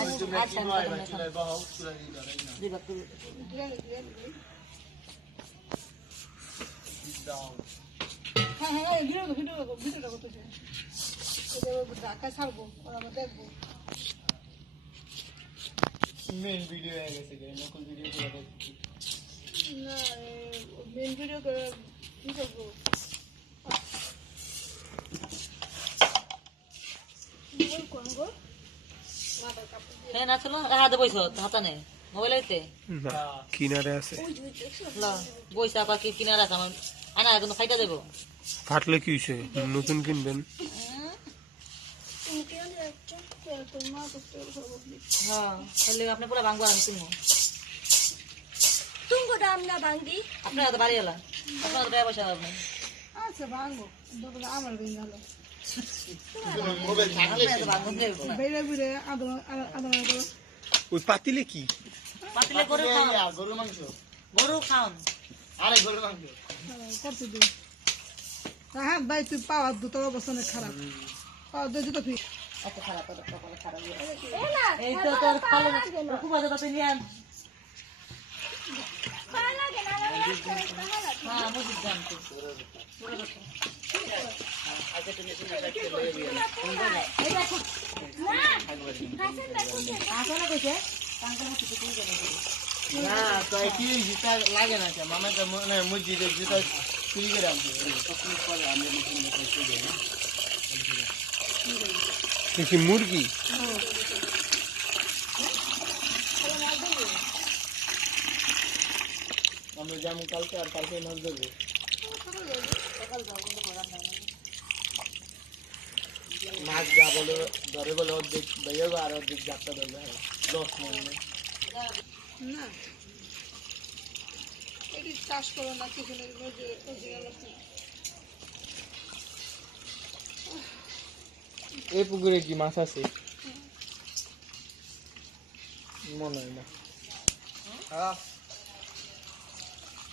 আচ্ছা আচ্ছা। হ্যাঁ হ্যাঁ ছাড়বো ওরা দেখব। মেন ভিডিও হয়ে গেছে গে নকল ভিডিও করে না মেন ভিডিও করে কি করব বল কোন গো মাথার কাপড় দিয়ে হ্যাঁ না চলো হাতে বইছ হাতা নেই মোবাইল হইতে না কিনারে আছে। ল বইছ আপা কি কিনা রাখ আমার আনা এখন খাইটা দেবো। ফাটলে কি নতুন কিনবেন? হ্যাঁ তাহলে আপনি পুরো আমি কিনবো। দাম না বাংদি আপনার বাড়ি এলা আপনার আপনি। আচ্ছা আমার দিন ওই পাতিলে কি? পাতিলে গরু মাংস। গরু আরে মাংস। করতে হ্যাঁ ভাই তুই পাওয়া দুটো অবস্থা অনেক খারাপ। পাওয়া দুই দুটো ফিস। এত খারাপ তোর খারাপ এই তো তোর খালে খুব আছে তুই নিয়ে না কইছে না তো কি জুতা লাগে না মামা তো মানে মসজিদে জুতা চুরি করে আনছে কি মুরগি। আমরা যেমন কালকে আর কালকে মাছ দেবো মাছ যা বলে ধরে বলে অর্ধেক বেয়ে আর অর্ধেক যাত্রা ধরলে হয়। দশ মিনিট না। এটি চাষ করো না কিছু নেই এই পুকুরে কি মাছ আছে? মনে হয় না।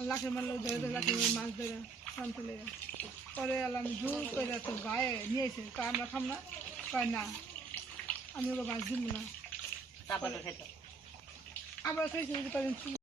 লাখে মারলো ধরে ধরে লাখে মারে মাছ ধরে শান্ত লেগে পরে আলাম জোর করে তো গায়ে নিয়েছে তা আমরা খাম না? কয় না। আমি ওকে মাছ দিব না। কদিন